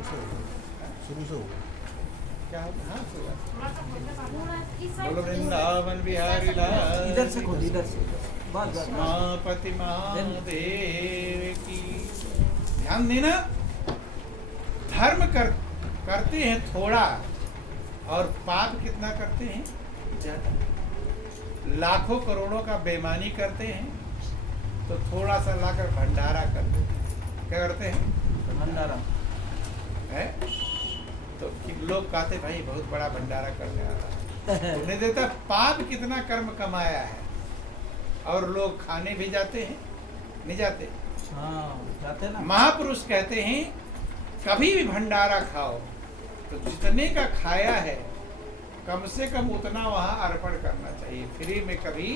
शुरू से होगा क्या होगा? हाँ बोलो वृंदावन बिहारी लाल इधर से खोल, इधर से बस बस मापति महादेव की। ध्यान देना, धर्म करते हैं थोड़ा और पाप कितना करते हैं? ज्यादा। लाखों करोड़ों का बेईमानी करते हैं तो थोड़ा सा लाकर भंडारा कर देते हैं। क्या करते हैं? भंडारा है तो लोग कहते भाई बहुत बड़ा भंडारा करने वाला उन्हें देता। पाप कितना कर्म कमाया है और लोग खाने भी जाते हैं, नहीं जाते? हाँ जाते ना। महापुरुष कहते हैं कभी भी भंडारा खाओ तो जितने का खाया है कम से कम उतना वहां अर्पण करना चाहिए। फ्री में कभी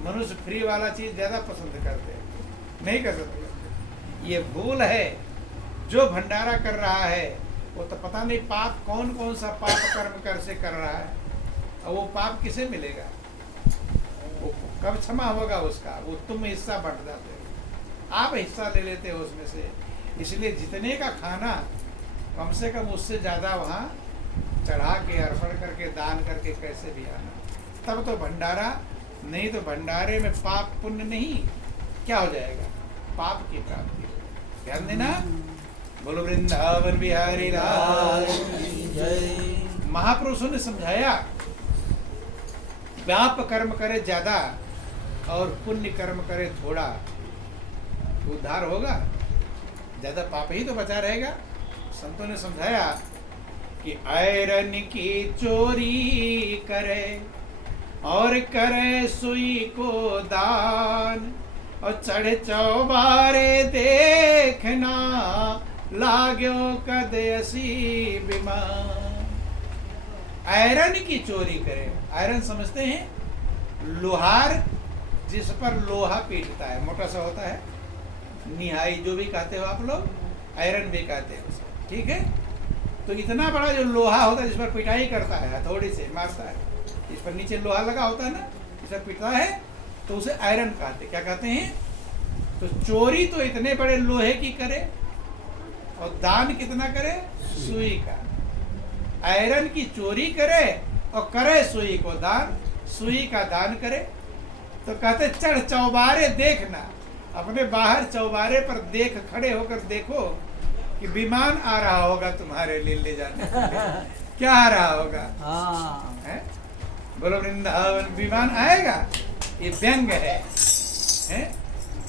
मनुष्य फ्री वाला चीज ज्यादा पसंद करते हैं, नहीं कर सकते। ये भूल है। जो भंडारा कर रहा है वो तो पता नहीं पाप कौन कौन सा पाप कर्म कर से कर रहा है और वो पाप किसे मिलेगा? वो कब क्षमा होगा उसका? वो तुम हिस्सा बंट जाते हो, आप हिस्सा ले लेते हो उसमें से। इसलिए जितने का खाना कम से कम उससे ज्यादा वहाँ चढ़ा के अर्पण करके दान करके कैसे भी आना, तब तो भंडारा। नहीं तो भंडारे में पाप पुण्य नहीं, क्या हो जाएगा? पाप की प्राप्ति। ध्यान देना। बोलो वृंदावन बिहारी लाल जय। महापुरुषों ने समझाया पाप कर्म करे ज्यादा और पुण्य कर्म करे थोड़ा, उद्धार होगा। ज्यादा पाप ही तो बचा रहेगा। संतों ने समझाया कि आयरन की चोरी करे और करे सुई को दान और चढ़े चौबारे देखना लाग्यो कदयसी विमान। आयरन की चोरी करे। आयरन समझते हैं लोहार जिस पर लोहा पीटता है, मोटा सा होता है, निहाई जो भी कहते हो आप लोग, आयरन भी कहते हैं उसे, ठीक है? तो इतना बड़ा जो लोहा होता है जिस पर पिटाई करता है, हथौड़ी से मारता है, इस पर नीचे लोहा लगा होता है ना, इस पर पिटता है तो उसे आयरन कहते। क्या कहते हैं? तो चोरी तो इतने बड़े लोहे की करे और दान कितना करे? सुई का। आयरन की चोरी करे और करे सुई को दान, सुई का दान करे। तो कहते चढ़ चौबारे देखना, अपने बाहर चौबारे पर देख, खड़े होकर देखो कि विमान आ रहा होगा तुम्हारे लिए ले जाने के लिए। क्या आ रहा होगा? हाँ है? बोलो वृंदावन विमान आएगा। ये व्यंग है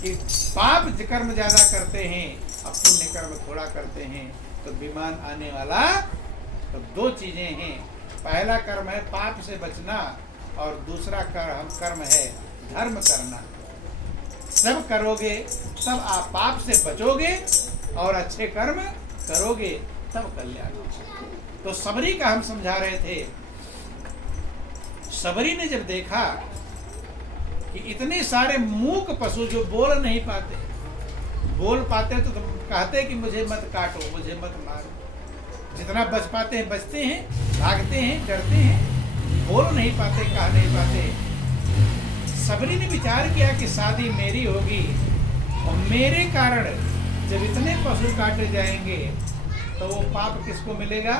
कि पाप कर्म ज्यादा करते हैं और पुण्य कर्म थोड़ा करते हैं तो विमान आने वाला। तो दो चीजें हैं, पहला कर्म है पाप से बचना और दूसरा कर्म है धर्म करना। सब करोगे तब आप पाप से बचोगे और अच्छे कर्म करोगे तब कल्याण होगा। तो सबरी का हम समझा रहे थे। सबरी ने जब देखा कि इतने सारे मूक पशु जो बोल नहीं पाते, बोल पाते तो कहते कि मुझे मत काटो, मुझे मत मारो, जितना बच पाते हैं बचते हैं, भागते हैं, डरते हैं, बोल नहीं पाते, कह नहीं पाते। सबरी ने विचार किया कि शादी मेरी होगी और मेरे कारण जब इतने पशु काटे जाएंगे तो वो पाप किसको मिलेगा?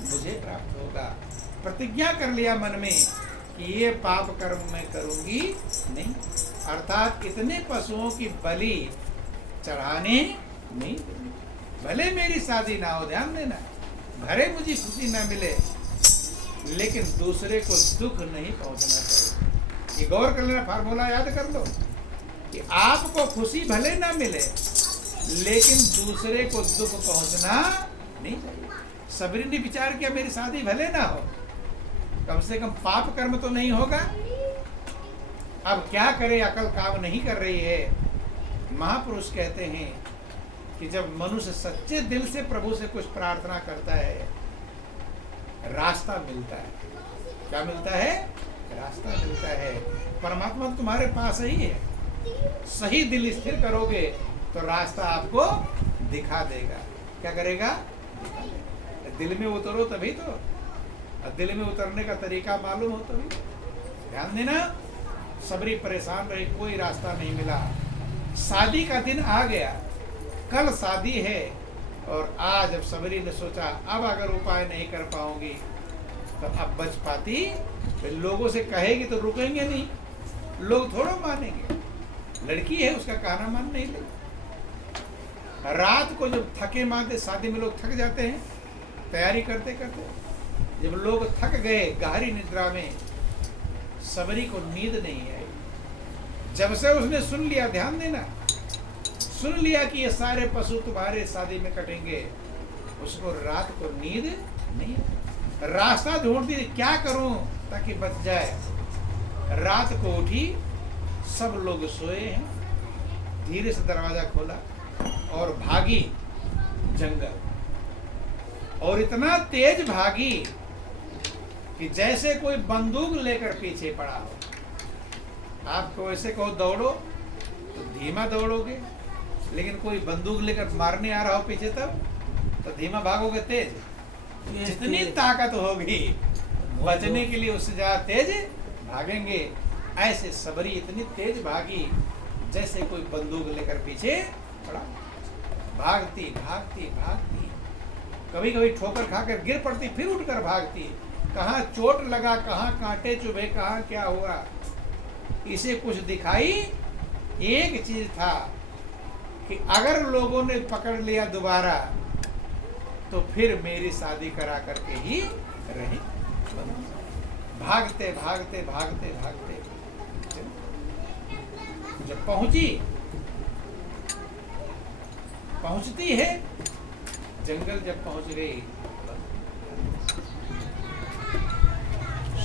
मुझे प्राप्त होगा। प्रतिज्ञा कर लिया मन में कि ये पाप कर्म मैं करूंगी नहीं, अर्थात इतने पशुओं की बलि चढ़ाने नहीं दूंगी। भले मेरी शादी ना हो, ध्यान देना, भले मुझे खुशी ना मिले, लेकिन दूसरे को दुख नहीं पहुंचना चाहिए। ये गौर कर लेना, फार्मूला याद कर लो कि आपको खुशी भले ना मिले लेकिन दूसरे को दुख पहुंचना नहीं चाहिए। सबरी ने विचार किया मेरी शादी भले ना हो, कम से कम पाप कर्म तो नहीं होगा। अब क्या करे, अकल काम नहीं कर रही है। महापुरुष कहते हैं कि जब मनुष्य सच्चे दिल से प्रभु से कुछ प्रार्थना करता है, रास्ता मिलता है। क्या मिलता है? रास्ता मिलता है। परमात्मा तुम्हारे पास ही है। सही दिल स्थिर करोगे तो रास्ता आपको दिखा देगा। क्या करेगा? दिखा देगा। दिल में उतरो तभी तो, और दिल में उतरने का तरीका मालूम हो तभी। ध्यान देना। सबरी परेशान रही, कोई रास्ता नहीं मिला। शादी का दिन आ गया, कल शादी है और आज जब सबरी ने सोचा अब अगर उपाय नहीं कर पाऊंगी तो अब बच पाती, फिर लोगों से कहेगी तो रुकेंगे नहीं, लोग थोड़ा मानेंगे, लड़की है उसका कहना मान नहीं ले। रात को जब थके मारते, शादी में लोग थक जाते हैं तैयारी करते करते, जब लोग थक गए गहरी निद्रा में, सबरी को नींद नहीं आई। जब से उसने सुन लिया, ध्यान देना, सुन लिया कि ये सारे पशु तुम्हारे शादी में कटेंगे, उसको रात को नींद नहीं, रास्ता ढूंढती क्या करूं ताकि बच जाए। रात को उठी, सब लोग सोए हैं, धीरे से दरवाजा खोला और भागी जंगल, और इतना तेज भागी कि जैसे कोई बंदूक लेकर पीछे पड़ा हो। आपको ऐसे कहो दौड़ो तो धीमा दौड़ोगे, लेकिन कोई बंदूक लेकर मारने आ रहा हो पीछे तब तो धीमा भागोगे, तेज। जितनी ताकत होगी बचने के लिए उससे ज्यादा तेज भागेंगे। ऐसे सबरी इतनी तेज भागी जैसे कोई बंदूक लेकर पीछे पड़ा, भागती भागती भागती, कभी कभी ठोकर खाकर गिर पड़ती, फिर उठकर भागती, कहाँ चोट लगा, कहाँ कांटे चुभे, कहाँ क्या हुआ, इसे कुछ दिखाई। एक चीज था कि अगर लोगों ने पकड़ लिया दोबारा तो फिर मेरी शादी करा करके ही रही। भागते भागते भागते भागते जब पहुंचती है जंगल, जब पहुंच गई,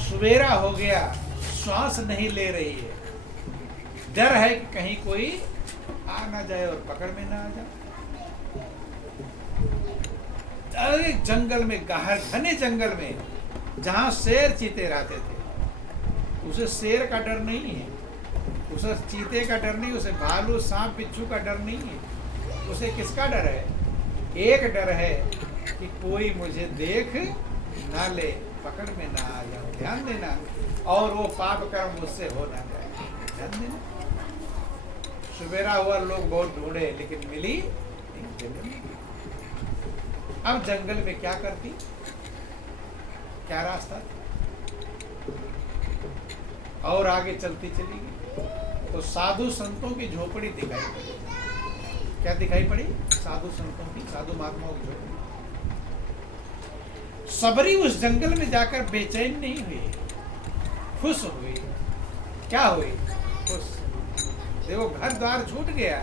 सवेरा हो गया, श्वास नहीं ले रही है, डर है कि कहीं कोई आ ना जाए और पकड़ में ना आ जाए। अरे जंगल में, घने जंगल में, जहां शेर चीते रहते थे, उसे शेर का डर नहीं है, उसे चीते का डर नहीं, उसे भालू सांप बिच्छू का डर नहीं है। उसे किसका डर है? एक डर है कि कोई मुझे देख ना ले, पकड़ में ना आ जाओ, ध्यान देना, और वो पाप कर्म मुझसे हो ना जाए, ध्यान देना। सवेरा हुआ, लोग बहुत ढूंढे लेकिन मिली नहीं। अब जंगल में क्या करती, क्या रास्ता, और आगे चलती चली गई तो साधु संतों की झोपड़ी दिखाई पड़ी। क्या दिखाई पड़ी? साधु संतों की, साधु महात्माओं की झोपड़ी। सबरी उस जंगल में जाकर बेचैन नहीं हुई, खुश हुई। क्या हुई? खुश। देखो, घर द्वार छूट गया,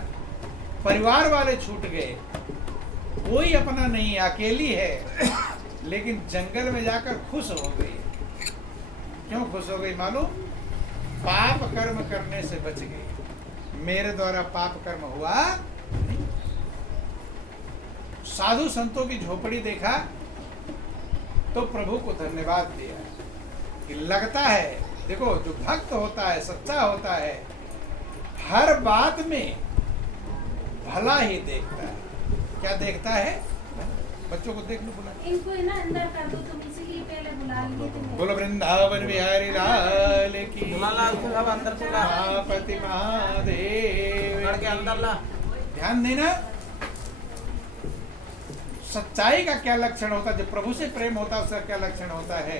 परिवार वाले छूट गए, कोई अपना नहीं, अकेली है, लेकिन जंगल में जाकर खुश हो गई। क्यों खुश हो गई मालूम? पाप कर्म करने से बच गई, मेरे द्वारा पाप कर्म हुआ नहीं। साधु संतों की झोपड़ी देखा तो प्रभु को धन्यवाद दिया कि लगता है, देखो, जो भक्त होता है, सच्चा होता है, हर बात में भला ही देखता है। क्या देखता है? बच्चों को देख लो, बुला इनको ना अंदर कर दो, तुम इसीलिए पहले बुला लिए थे। बोलो वृंदावन बिहारी लाल की, अंदर से ला, महापति महादेव के अंदर ला। ध्यान देना, सच्चाई का क्या लक्षण होता है, जब प्रभु से प्रेम होता है उसका क्या लक्षण होता है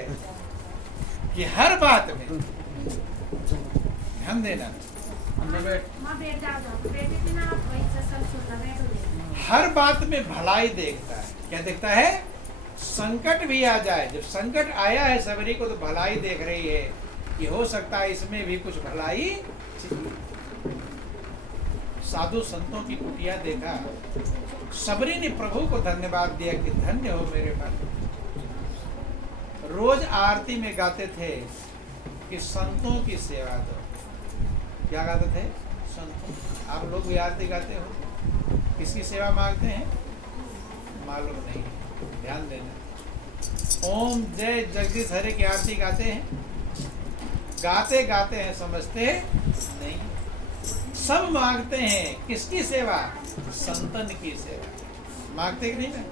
कि हर बात में, ध्यान देना, माँ बैठ जाओ, बैठे थे ना आप, वही से सब सुन रहे हो। हर बात में भलाई देखता है। क्या देखता है? संकट भी आ जाए, जब संकट आया है सबरी को तो भलाई देख रही है कि हो सकता है इसमें भी कुछ भलाई। साधु संतों की कुटिया देखा, सबरी ने प्रभु को धन्यवाद दिया कि धन्य हो मेरे मन। रोज आरती में गाते थे कि संतों की सेवा दो। क्या गाते थे? संतों। आप लोग भी आरती गाते हो, किसकी सेवा मांगते हैं? मालूम नहीं, ध्यान देना। ओम जय जगदीश हरे की आरती गाते हैं, गाते गाते हैं, समझते नहीं। सब मांगते हैं किसकी सेवा? संतन की सेवा मांगते कि नहीं ना?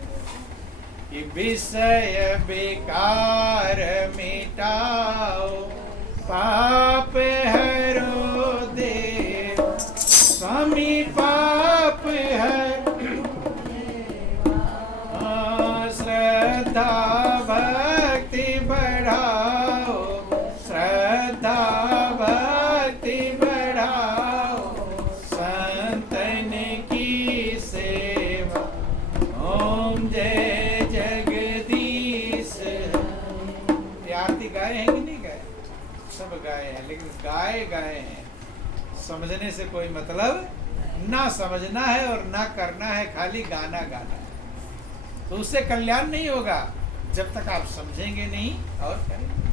कि विषय बेकार मिटाओ, पाप हरो देव, स्वामी पाप हरो। श्रद्धा भक्ति बढ़ाओ, श्रद्धा भक्ति बढ़ाओ, संतन की सेवा। ओम जय जगदीश। ये आरती गाए हैं कि नहीं गाए? सब गाए हैं, लेकिन गाए हैं, समझने से कोई मतलब ना समझना है और ना करना है, खाली गाना गाना है। तो उससे कल्याण नहीं होगा जब तक आप समझेंगे नहीं और करेंगे।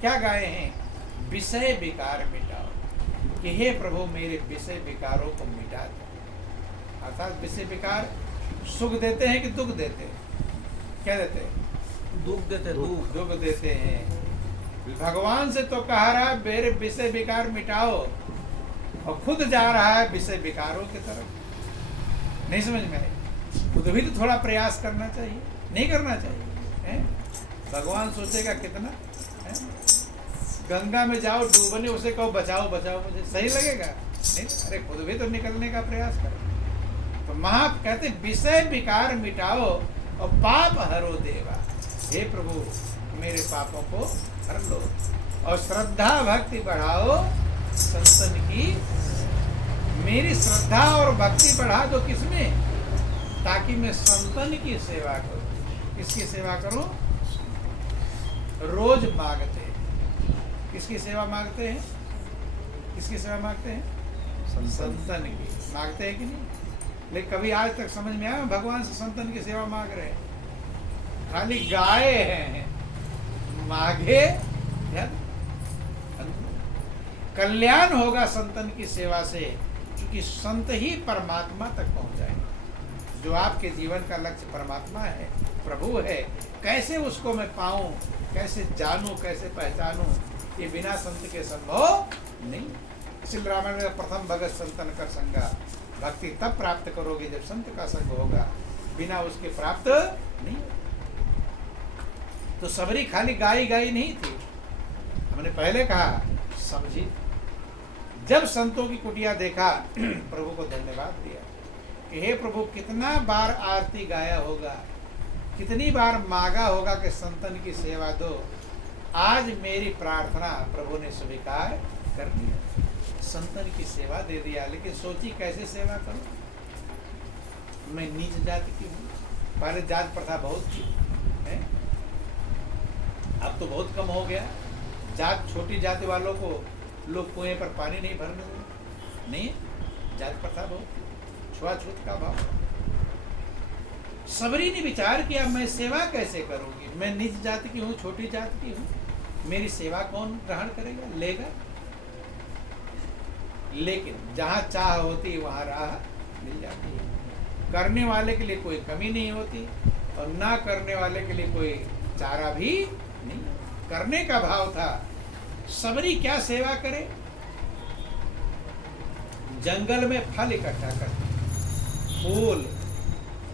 क्या गाए हैं? विषय विकार मिटाओ, कि हे प्रभु मेरे विषय विकारों को मिटा दो। अर्थात विषय विकार सुख देते हैं कि दुख देते हैं? क्या देते हैं? दुख देते, दुख देते हैं। भगवान से तो कह रहा है मेरे विषय विकार मिटाओ, और खुद जा रहा है विषय विकारों की तरफ। नहीं समझ में आई? खुद भी तो थोड़ा प्रयास करना चाहिए, नहीं करना चाहिए है? भगवान सोचेगा कितना है? गंगा में जाओ डूबने, उसे कहो बचाओ बचाओ मुझे, सही लगेगा? नहीं। अरे खुद भी तो निकलने का प्रयास करो। तो महा कहते विषय विकार मिटाओ और पाप हरो देवा। हे प्रभु मेरे पापों को हर लो, और श्रद्धा भक्ति बढ़ाओ, संतन की। मेरी श्रद्धा और भक्ति बढ़ा दो किसमें? ताकि मैं संतन की सेवा करूं। किसकी सेवा करूं? रोज मांगते हैं। किसकी सेवा मांगते हैं? किसकी सेवा मांगते हैं? संतन की मांगते हैं कि नहीं? लेकिन कभी आज तक समझ में आया भगवान से संतन की सेवा मांग रहे हैं? खाली गाए हैं, मांगे या कल्याण होगा संतन की सेवा से, क्योंकि संत ही परमात्मा तक पहुंच जाएंगे। जो आपके जीवन का लक्ष्य परमात्मा है, प्रभु है, कैसे उसको मैं पाऊं, कैसे जानूं, कैसे पहचानूं, ये बिना संत के संभव नहीं। इसलिए रामायण में प्रथम भगत संतन कर संगा, भक्ति तब प्राप्त करोगे जब संत का संग होगा, बिना उसके प्राप्त नहीं। तो सबरी खाली गाई नहीं थी, हमने पहले कहा समझी। जब संतों की कुटिया देखा, प्रभु को धन्यवाद दिया कि हे प्रभु कितना बार आरती गाया होगा, कितनी बार मांगा होगा कि संतन की सेवा दो। आज मेरी प्रार्थना प्रभु ने स्वीकार कर दिया, संतन की सेवा दे दिया। लेकिन सोची कैसे सेवा करूं? मैं नीच जाति की हूँ, पहले जात प्रथा बहुत थी है? अब तो बहुत कम हो गया। जात छोटी जाति वालों को लोग कुएं पर पानी नहीं भरने देते, नहीं जात प्रथा बहुत, छुआछूत का भाव। सबरी ने विचार किया मैं सेवा कैसे करूंगी? मैं नीच जाति की हूँ, छोटी जाति की हूँ, मेरी सेवा कौन ग्रहण करेगा, लेगा? लेकिन जहाँ चाह होती वहाँ राह मिल जाती है। करने वाले के लिए कोई कमी नहीं होती, और ना करने वाले के लिए कोई चारा भी नहीं। करने का भाव था। सबरी क्या सेवा करे? जंगल में फल इकट्ठा करती, फूल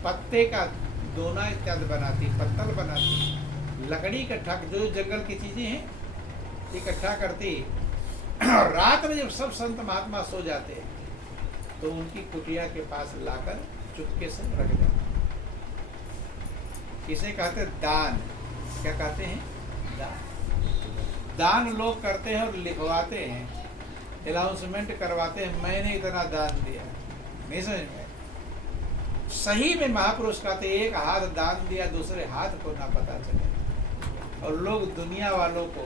पत्ते का दोना इत्यादि बनाती, पत्तल बनाती, लकड़ी इकट्ठा, जो जंगल की चीजें हैं इकट्ठा करती। और रात में जब सब संत महात्मा सो जाते तो उनकी कुटिया के पास लाकर चुपके से रख जाते। इसे कहते दान। क्या कहते हैं? दान। दान लोग करते हैं और लिखवाते हैं, अनाउंसमेंट करवाते हैं, मैंने इतना दान दिया। नहीं समझ में? सही में महापुरुष कहते एक हाथ दान दिया, दूसरे हाथ को ना पता चले। और लोग दुनिया वालों को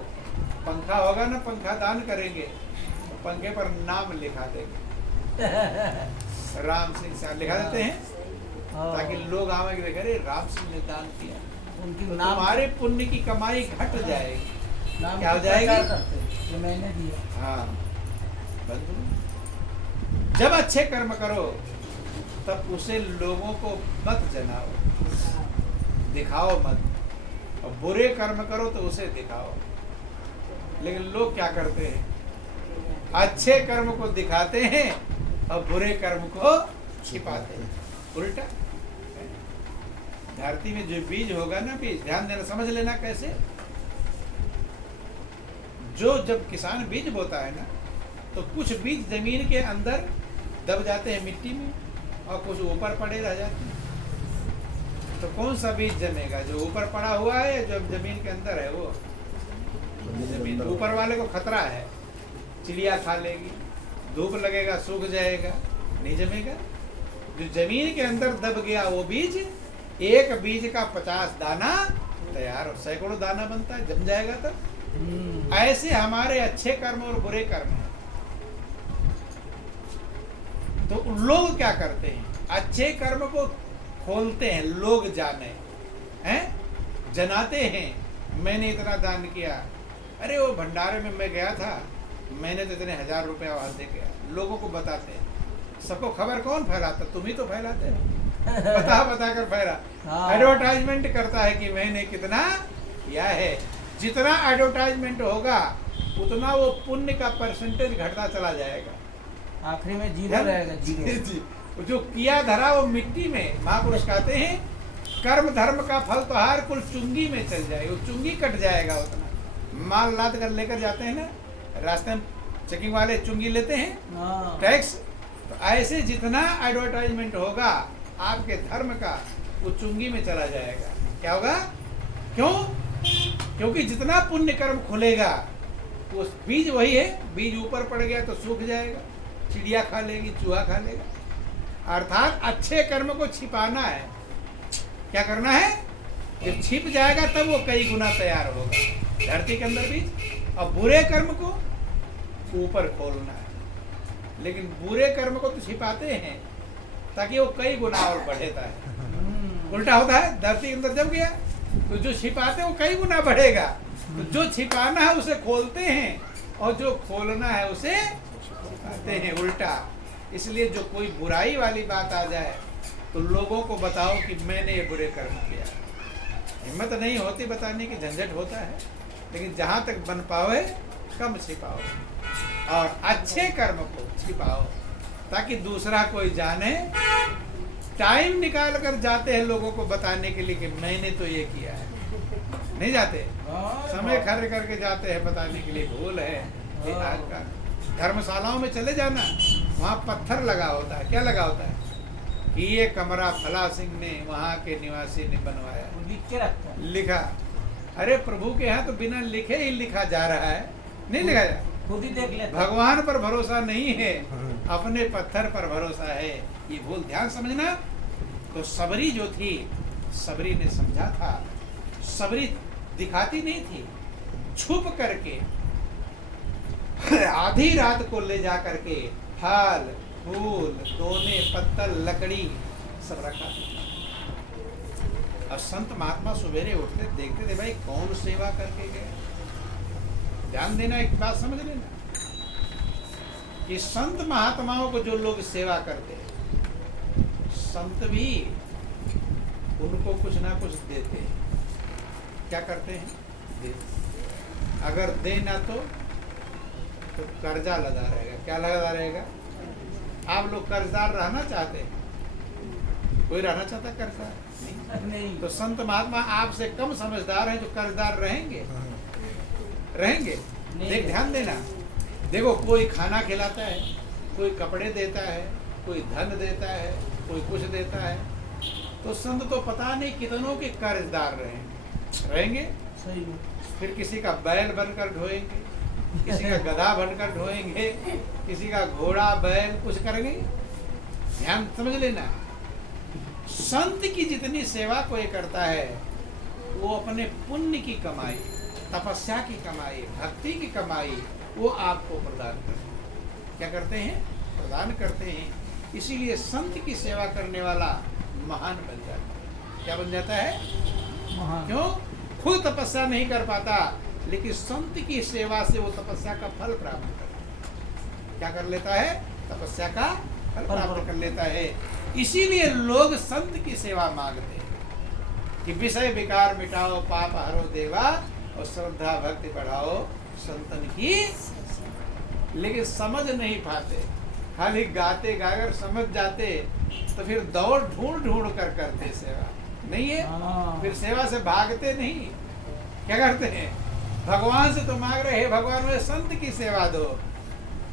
पंखा होगा ना, पंखा दान करेंगे तो पंखे पर नाम लिखा देंगे, राम सिंह से लिखा देते हैं, ताकि लोग आवेंगे देखें अरे राम सिंह ने दान किया, उनकी तो नाम तुम्हारे पुण्य की कमाई घट जाएगी। नाम क्या हो की जाएगी? प्रचार करते हैं, जो मैंने दिया। हाँ बंधु, जब अच्छे कर्म करो तब उसे लोगों को मत जनाओ, दिखाओ मत, और बुरे कर्म करो तो उसे दिखाओ। लेकिन लोग क्या करते हैं? अच्छे कर्म को दिखाते हैं और बुरे कर्म को छिपाते हैं, उल्टा। धरती में जो बीज होगा ना, बीज ध्यान देना, समझ लेना कैसे। जो जब किसान बीज बोता है ना, तो कुछ बीज जमीन के अंदर दब जाते हैं मिट्टी में, और कुछ ऊपर पड़े रह जाते हैं। तो कौन सा बीज जमेगा? जो ऊपर पड़ा हुआ है या जो जमीन के अंदर है? वो जमीन। ऊपर वाले को खतरा है, चिड़िया खा लेगी, धूप लगेगा सूख जाएगा, नहीं जमेगा। जो जमीन के अंदर दब गया वो बीज, एक बीज का 50 दाना तैयार हो, सैकड़ों दाना बनता है, जम जाएगा तब। ऐसे हमारे अच्छे कर्म और बुरे कर्म हैं। तो लोग क्या करते हैं? अच्छे कर्म को खोलते हैं, लोग जाने हैं, जनाते हैं मैंने इतना दान किया, अरे वो भंडारे में मैं गया था, मैंने तो इतने 1000 रुपया वहां दे गया। लोगों को बताते हैं। सबको खबर कौन फैलाता? तुम ही तो फैलाते हो। बता कर फैला। एडवर्टाइजमेंट करता है कि मैंने कितना किया है। जितना एडवर्टाइजमेंट होगा उतना वो पुण्य का परसेंटेज घटता चला जाएगा, आखिरी में जीरो रहेगा, जीरो। जी। जो किया धरा वो मिट्टी में। महापुरुष कहते हैं कर्म धर्म का फल तो हर कुल चुंगी में चल जाएगा, वो चुंगी कट जाएगा। उतना माल लाद कर लेकर जाते हैं ना, रास्ते में चेकिंग वाले चुंगी लेते हैं टैक्स। तो ऐसे जितना एडवर्टाइजमेंट होगा आपके धर्म का, वो चुंगी में चला जाएगा। क्या होगा? क्यों? क्योंकि जितना पुण्य कर्म खुलेगा वो बीज वही है। बीज ऊपर पड़ गया तो सूख जाएगा, चिड़िया खा लेगी, चूहा खा लेगा। अर्थात अच्छे कर्म को छिपाना है। क्या करना है? जब छिप जाएगा तब वो कई गुना तैयार होगा धरती के अंदर बीज। और बुरे कर्म को ऊपर खोलना है। लेकिन बुरे कर्म को तो छिपाते हैं ताकि वो कई गुना और बढ़ेता है। उल्टा होता है, धरती के अंदर जब गया तो जो छिपाते हैं वो कई गुना बढ़ेगा। तो जो छिपाना है उसे खोलते हैं और जो खोलना है उसे छिपाते हैं, उल्टा। इसलिए जो कोई बुराई वाली बात आ जाए तो लोगों को बताओ कि मैंने ये बुरे कर्म किया। हिम्मत नहीं होती बताने की, झंझट होता है। लेकिन जहाँ तक बन पाओ कम छिपाओ और अच्छे कर्म को छिपाओ ताकि दूसरा कोई जाने। टाइम निकाल कर जाते हैं लोगों को बताने के लिए कि मैंने तो ये किया है, नहीं जाते। समय खर्च करके जाते हैं बताने के लिए, भूल है ये आज का। धर्मशालाओं में चले जाना, वहाँ पत्थर लगा होता है। क्या लगा होता है? कि ये कमरा फला सिंह ने वहाँ के निवासी ने बनवाया, लिख के रखता है, लिखा। अरे प्रभु के यहाँ तो बिना लिखे ही लिखा जा रहा है, नहीं लिखा जा, खुद ही देख लेते। भगवान पर भरोसा नहीं है, अपने पत्थर पर भरोसा है। ये भूल ध्यान समझना। तो सबरी जो थी, सबरी ने समझा था। सबरी दिखाती नहीं थी, छुप करके आधी रात को ले जा करके फल फूल दोने पत्तल लकड़ी सब रखा। अब संत महात्मा सवेरे उठते देखते थे, भाई कौन सेवा करके गए। ध्यान देना, एक बात समझ लेना कि संत महात्माओं को जो लोग सेवा करते हैं, संत भी उनको कुछ ना कुछ देते हैं। क्या करते हैं? देते। अगर देना तो कर्जा लगा रहेगा। क्या लगा रहेगा? आप लोग कर्जदार रहना चाहते हैं? कोई रहना चाहता कर्जदार? नहीं। तो संत महात्मा आपसे कम समझदार हैं जो कर्जदार रहेंगे? रहेंगे? देख, ध्यान देना। देखो, कोई खाना खिलाता है, कोई कपड़े देता है, कोई धन देता है, कोई कुछ देता है। तो संत तो पता नहीं कितनों के कर्जदार रहेंगे। सही। फिर किसी का बैल बनकर ढोएंगे, किसी का गधा बनकर ढोएंगे, किसी का घोड़ा बैल कुछ करेंगे। ध्यान समझ लेना, संत की जितनी सेवा कोई करता है वो अपने पुण्य की कमाई, तपस्या की कमाई, भक्ति की कमाई वो आपको प्रदान करते हैं। क्या करते हैं? प्रदान करते हैं। इसीलिए संत की सेवा करने वाला महान बन जाता है। क्या बन जाता है? महान। क्यों? खुद तपस्या नहीं कर पाता, लेकिन संत की सेवा से वो तपस्या का फल प्राप्त करता है। क्या कर लेता है? तपस्या का फल प्राप्त कर लेता है। इसीलिए लोग संत की सेवा मांगते हैं कि विषय विकार मिटाओ, पाप हरो देवा, और श्रद्धा भक्ति बढ़ाओ संतन की। लेकिन समझ नहीं पाते, खाली गाते गाकर समझ जाते तो फिर दौड़ ढूंढ कर करते सेवा, नहीं है? फिर सेवा से भागते नहीं। क्या करते हैं? भगवान से तो मांग रहे हैं, भगवान मुझे संत की सेवा दो,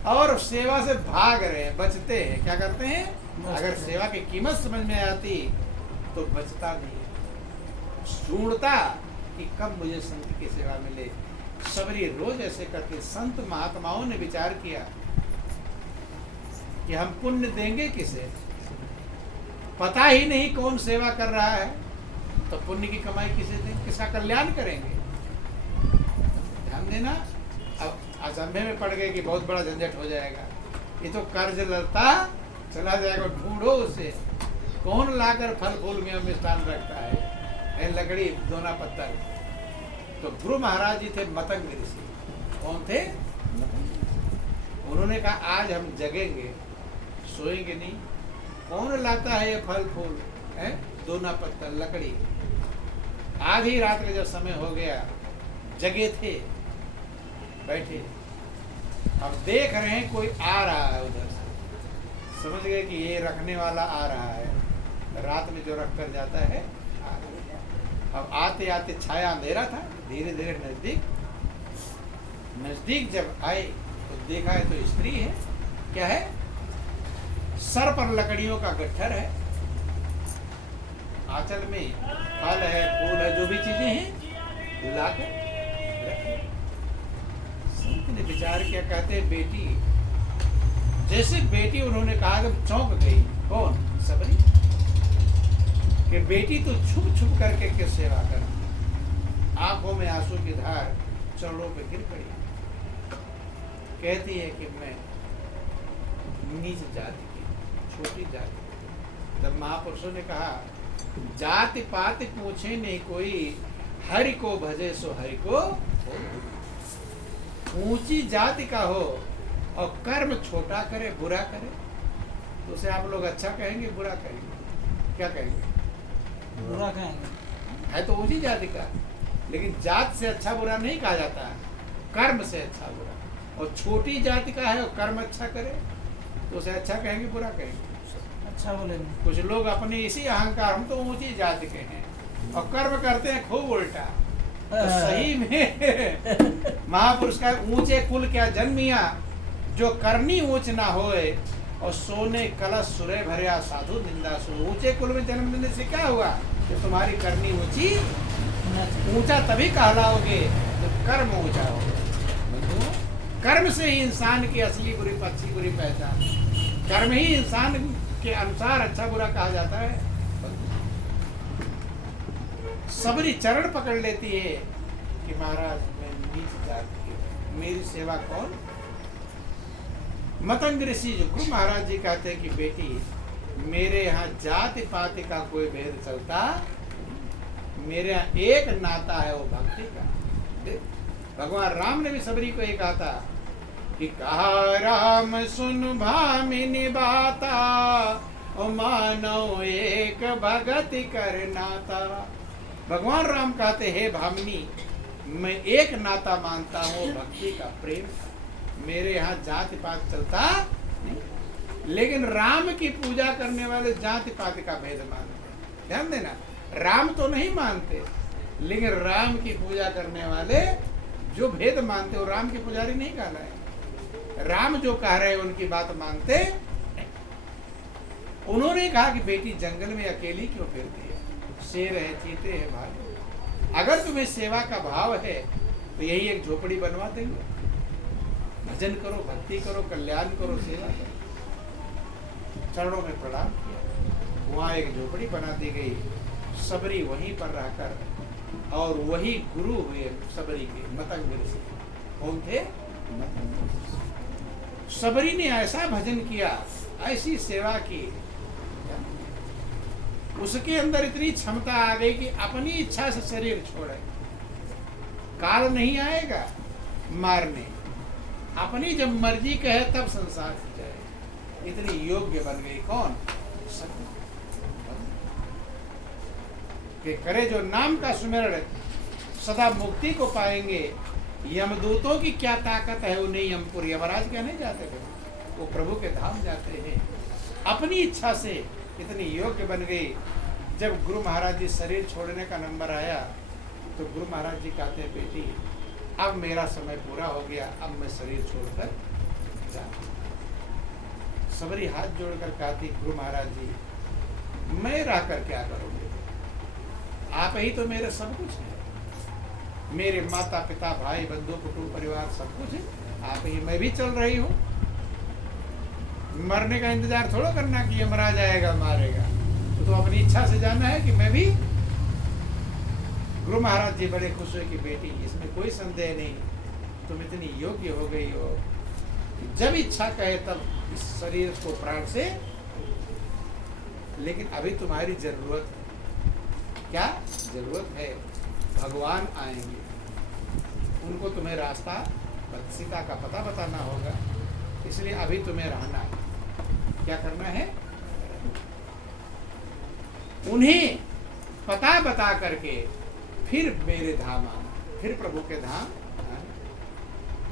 और सेवा से भाग रहे हैं, बचते हैं। क्या करते हैं? अगर सेवा की कीमत समझ में आती तो बचता नहीं, ढूंढता कि कब मुझे संत की सेवा मिले। सबरी रोज ऐसे करके संत महात्माओं ने विचार किया कि हम पुण्य देंगे किसे, पता ही नहीं कौन सेवा कर रहा है, तो पुण्य की कमाई किसे देंगे, किसका कल्याण करेंगे। ध्यान देना, अब असंभव में पड़ गए कि बहुत बड़ा झंझट हो जाएगा, ये तो कर्ज लड़ता चला जाएगा, ढूंढो उसे कौन लाकर फल फूल में मिष्ठान रखता है, लकड़ी दोना पत्थर। तो गुरु महाराज जी थे मतंग ऋषि। कौन थे? उन्होंने कहा आज हम जगेंगे, सोएंगे नहीं। कौन लाता है ये फल फूल है, दोना पत्थर लकड़ी। आधी रात का जब समय हो गया, जगे थे, बैठे, अब देख रहे हैं कोई आ रहा है उधर से, समझ गए कि ये रखने वाला आ रहा है, रात में जो रख कर जाता है आ रहा है। अब आते आते छाया अंधेरा था, धीरे धीरे नजदीक जब आए तो देखा है तो स्त्री है। क्या है? सर पर लकड़ियों का गट्ठर है, आंचल में फल है, फूल है, जो भी चीजें हैं लाकर रखे। संत ने विचार किया, कहते हैं बेटी, जैसे बेटी उन्होंने कहा कि चौंक गई। कौन? सबरी। कि बेटी तो छुप छुप करके किस सेवा कर, आंखों में आंसू की धार चरणों पे गिर पड़ी। कहती है कि मैं नीच जाति की, छोटी जाति। जब महापुरुषों ने कहा जाति पाति पूछे नहीं कोई, हरि को भजे सो हरि को। ऊंची जाति का हो और कर्म छोटा करे, बुरा करे, तो उसे आप लोग अच्छा कहेंगे, बुरा कहेंगे? क्या कहेंगे? बुरा कहेंगे। है तो ऊंची जाति का, लेकिन जात से अच्छा बुरा नहीं कहा जाता है, कर्म से अच्छा बुरा। और छोटी जाति का है और कर्म अच्छा करे तो उसे अच्छा कहेंगे, बुरा कहेंगे? अच्छा बोलेंगे। कुछ लोग अपने इसी अहंकार, हम तो ऊंची जाति के हैं, और कर्म करते हैं खूब उल्टा। तो सही में महापुरुष का ऊंचे कुल क्या जन्मिया, जो करनी ऊंच ना होए, और सोने कलश सुरे भरिया साधु निंदा सुन। ऊंचे कुल में जन्म लेने से क्या हुआ कि तुम्हारी करनी ऊंची, ऊंचा तभी कहलाओगे जब कर्म ऊंचा हो। कर्म से ही इंसान की असली बुरी अच्छी बुरी पहचान, कर्म ही इंसान के अनुसार अच्छा बुरा कहा जाता है। सबरी चरण पकड़ लेती है कि महाराज मैं नीच जाति की, मेरी सेवा कौन? मतंग ऋषि जो गुरु महाराज जी कहते हैं कि बेटी मेरे यहाँ जाति पाति का कोई भेद चलता, मेरे यहाँ एक नाता है वो भक्ति का। भगवान राम ने भी सबरी को ये कहा था कि कहा राम सुन भामिनी बाता, और मानो एक भगति करनाता। भगवान राम कहते हे भामिनी, मैं एक नाता मानता हूँ भक्ति का, प्रेम का। मेरे यहाँ जाति पात चलता नहीं, लेकिन राम की पूजा करने वाले जाति पाति का भेद मानते। ध्यान देना, राम तो नहीं मानते, लेकिन राम की पूजा करने वाले जो भेद मानते हो, राम के पुजारी नहीं कहलाए। राम जो कह रहे हैं उनकी बात मानते। उन्होंने कहा कि बेटी जंगल में अकेली क्यों फिरती है, शेर है, चीते हैं, भालू। अगर तुम्हें सेवा का भाव है तो यही एक झोपड़ी बनवा देंगे, भजन करो, भक्ति करो, कल्याण करो, सेवा करो। चरणों में प्रणाम किया, वहाँ एक झोपड़ी बना दी गई। सबरी वहीं पर रहकर, और वही गुरु हुए सबरी के, मतंग ऋषि। कौन थे? सबरी ने ऐसा भजन किया, ऐसी सेवा की, उसके अंदर इतनी क्षमता आ गई कि अपनी इच्छा से शरीर छोड़े। काल नहीं आएगा मारने, अपनी जब मर्जी कहे तब संसार से जाए, इतनी योग्य बन गई। कौन? कि करे जो नाम का सुमिरन सदा मुक्ति को पाएंगे। यमदूतों की क्या ताकत है, उन्हें यमपुर यमराज क्या नहीं जाते थे, वो प्रभु के धाम जाते हैं। अपनी इच्छा से इतनी योग्य बन गई। जब गुरु महाराज जी शरीर छोड़ने का नंबर आया तो गुरु महाराज जी कहते हैं बेटी अब मेरा समय पूरा हो गया, अब मैं शरीर छोड़कर जा। सबरी हाथ जोड़कर कहती गुरु महाराज जी मैं रहकर क्या करूँगी, आप ही तो मेरे सब कुछ है। मेरे माता पिता भाई बंधु कुटुंब परिवार सब कुछ है आप ही। मैं भी चल रही हूँ। मरने का इंतजार थोड़ा करना कि यमराज आएगा मारेगा। तो अपनी इच्छा से जाना है कि मैं भी। गुरु महाराज जी बड़े खुश हुए कि बेटी इसमें कोई संदेह नहीं, तुम इतनी योग्य हो गई हो, जब इच्छा कहे तब इस शरीर को प्राण से। लेकिन अभी तुम्हारी जरूरत है। क्या जरूरत है? भगवान आएंगे, उनको तुम्हें रास्ता सीता का पता बताना होगा, इसलिए अभी तुम्हें रहना है। क्या करना है? उन्हें पता बता करके फिर मेरे धाम आना, फिर प्रभु के धाम आना।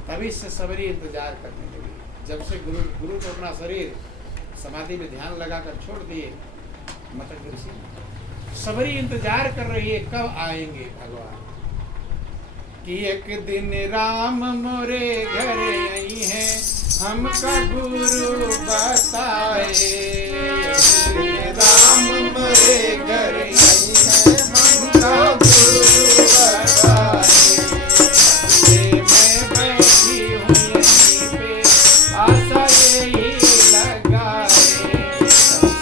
तभी से सबरी इंतजार करने लगी। जब से गुरु को अपना शरीर समाधि में ध्यान लगाकर छोड़ दिए, मतंग ऋषि सबरी इंतजार कर रही है कब आएंगे भगवान। कि एक दिन राम मोरे घर आई है, हमका गुरु बताए। राम मोरे घर आई है, हमका गुरु बताए। मैं बैठी हूँ यहीं पे, आशा यही लगाए।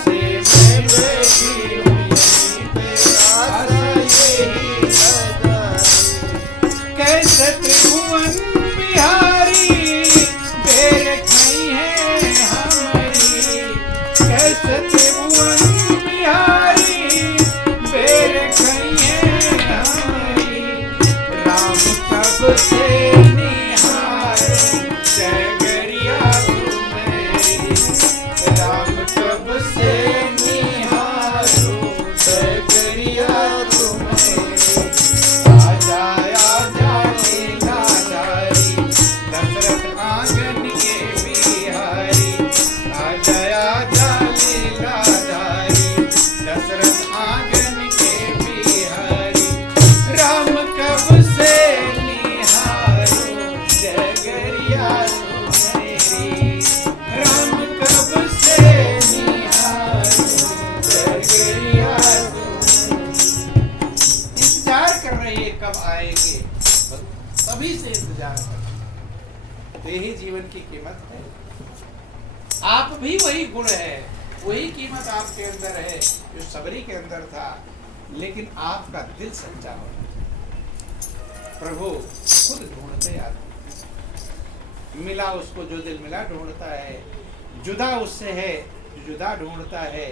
मैं बैठी हूँ यहीं पे, आशा यही लगाए। कैसे त्रिभुवन बिहारी बेर खई है हमारी। कैसे त्रिभुवन बिहारी बेर खई है हमारी। राम कब से निहारूं डगरिया तुम्हारी। राम कब से निहारूं डगरिया तुम्हारी। आजा आजा लीलाधारी, दशरथ आंगन के बिहारी। आजा आजा लीलाधारी, दशरथ आंगन के बिहारी। राम कब से निहारूं डगरिया तुम्हारी। राम कब से निहारूं डगरिया तुम्हारी। इंतजार कर रही है कब आएंगे, तभी से इंतजार कर। तो यही जीवन की कीमत है। आप भी वही गुण है, वही कीमत आपके अंदर है जो सबरी के अंदर था। लेकिन आपका दिल सच्चा होना चाहिए। प्रभु खुद ढूंढते आते। मिला उसको जो दिल मिला ढूंढता है, जुदा उससे है जो जुदा ढूंढता है।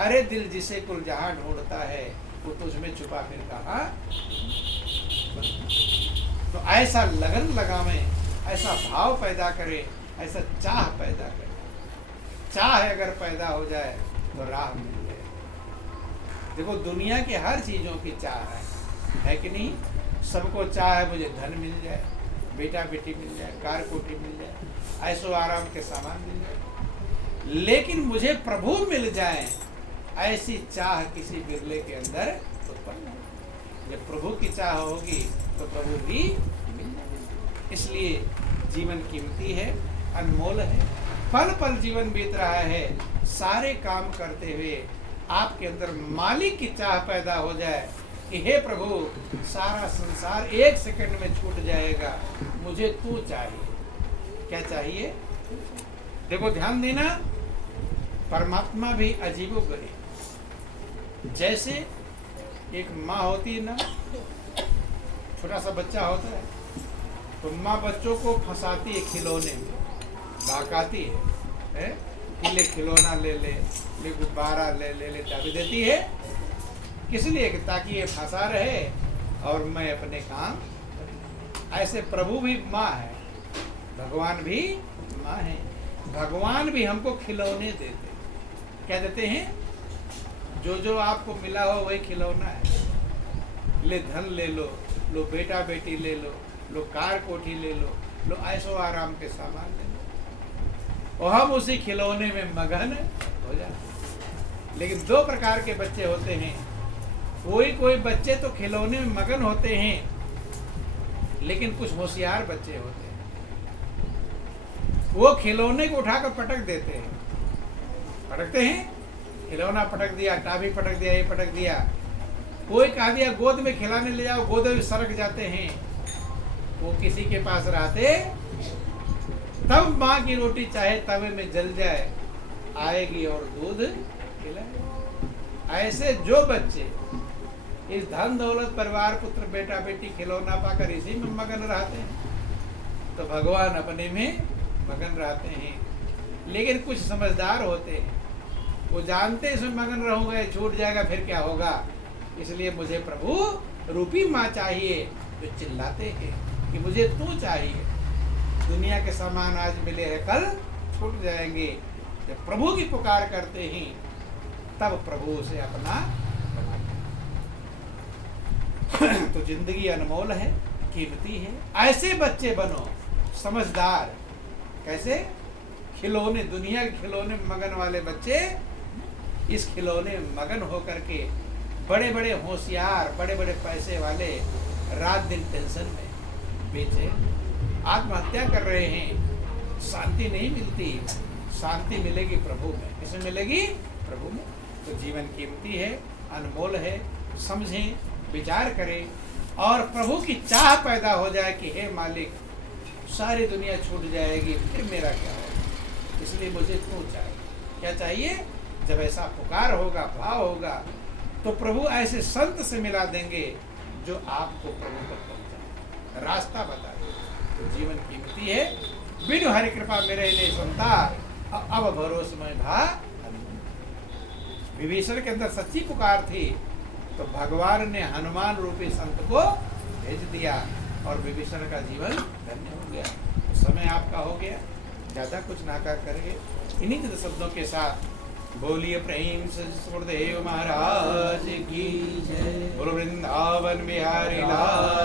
अरे दिल जिसे कुल जहां ढूंढता है, वो तुझमें छुपा फिर कहाँ। तो ऐसा लगन लगावे, ऐसा भाव पैदा करे, ऐसा चाह पैदा करे। चाह अगर पैदा हो जाए तो राह मिल जाए। देखो दुनिया की हर चीजों की चाह है कि नहीं? सबको चाह है मुझे धन मिल जाए, बेटा बेटी मिल जाए, कार कोठी मिल जाए, ऐसो आराम के सामान मिल जाए। लेकिन मुझे प्रभु मिल जाए, ऐसी चाह किसी बिरले के अंदर उत्पन्न हो। जब प्रभु की चाह होगी तो प्रभु भी मिल जाएगा। इसलिए जीवन कीमती है, अनमोल है। पल पल जीवन बीत रहा है, सारे काम करते हुए आपके अंदर मालिक की चाह पैदा हो जाए कि हे प्रभु सारा संसार एक सेकंड में छूट जाएगा, मुझे तू चाहिए। क्या चाहिए? देखो ध्यान देना, परमात्मा भी अजीबोगरीब। जैसे एक माँ होती है ना, छोटा सा बच्चा होता है तो माँ बच्चों को फंसाती है खिलौने में, बहकाती है? ले खिलौना ले ले, ले गुब्बारा ले ले, ले चाबी देती है। किस लिए? ताकि ये फंसा रहे और मैं अपने काम। ऐसे प्रभु भी माँ है, भगवान भी माँ है। भगवान भी हमको खिलौने देते। क्या देते हैं? जो जो आपको मिला हो वही खिलौना है। ले धन ले लो, लो बेटा बेटी ले लो, लो कार कोठी ले लो, लो ऐसो आराम के सामान ले लो, और हम उसी खिलौने में मगन हो जाते। लेकिन दो प्रकार के बच्चे होते हैं। कोई बच्चे तो खिलौने में मगन होते हैं, लेकिन कुछ होशियार बच्चे होते हैं, वो खिलौने को उठाकर पटक देते हैं। पटकते हैं, खिलौना पटक दिया, टाभी पटक दिया, ये पटक दिया, कोई कहा दिया गोद में खिलाने ले जाओ, गोद में सरक जाते हैं। वो किसी के पास रहते तब माँ की रोटी चाहे तवे में जल जाए, आएगी और दूध खिलाए। ऐसे जो बच्चे इस धन दौलत परिवार पुत्र बेटा बेटी खिलौना पाकर इसी में मगन रहते हैं तो भगवान अपने में मगन रहते हैं। लेकिन कुछ समझदार होते हैं, वो जानते इसमें मगन रहूंगा छूट जाएगा फिर क्या होगा, इसलिए मुझे प्रभु रूपी माँ चाहिए। जो चिल्लाते हैं कि मुझे तू चाहिए, दुनिया के सामान आज मिले हैं कल छूट जाएंगे। जब प्रभु की पुकार करते हैं तब प्रभु उसे अपना बनाते हैं। तो जिंदगी अनमोल है, कीमती है। ऐसे बच्चे बनो समझदार। कैसे? खिलौने, दुनिया के खिलौने में मगन वाले बच्चे इस खिलौने में मगन होकर के बड़े बड़े होशियार, बड़े बड़े पैसे वाले रात दिन टेंशन में बेचे आत्महत्या कर रहे हैं। शांति नहीं मिलती, शांति मिलेगी प्रभु में। किसे मिलेगी? प्रभु में। तो जीवन कीमती है, अनमोल है। समझें, विचार करें और प्रभु की चाह पैदा हो जाए कि हे मालिक सारी दुनिया छूट जाएगी फिर मेरा क्या होगा, इसलिए मुझे तू चाहिए। क्या चाहिए? जब ऐसा पुकार होगा, भाव होगा तो प्रभु ऐसे संत से मिला देंगे जो आपको प्रभु तक पहुंचाए, रास्ता बताए। तो जीवन कीमती है, बिनु हरि कृपा मेरे ने सुनता, अब भरोसेमय भा। विभीषण के अंदर सच्ची पुकार थी तो भगवान ने हनुमान रूपी संत को भेज दिया और विभीषण का जीवन धन्य हो गया। तो समय आपका हो गया, ज्यादा कुछ ना कर करेंगे। इन्हीं शब्दों के साथ बोलिए प्रेम से सुरदेव महाराज की जय। बोलो वृंदावन बिहारी लाल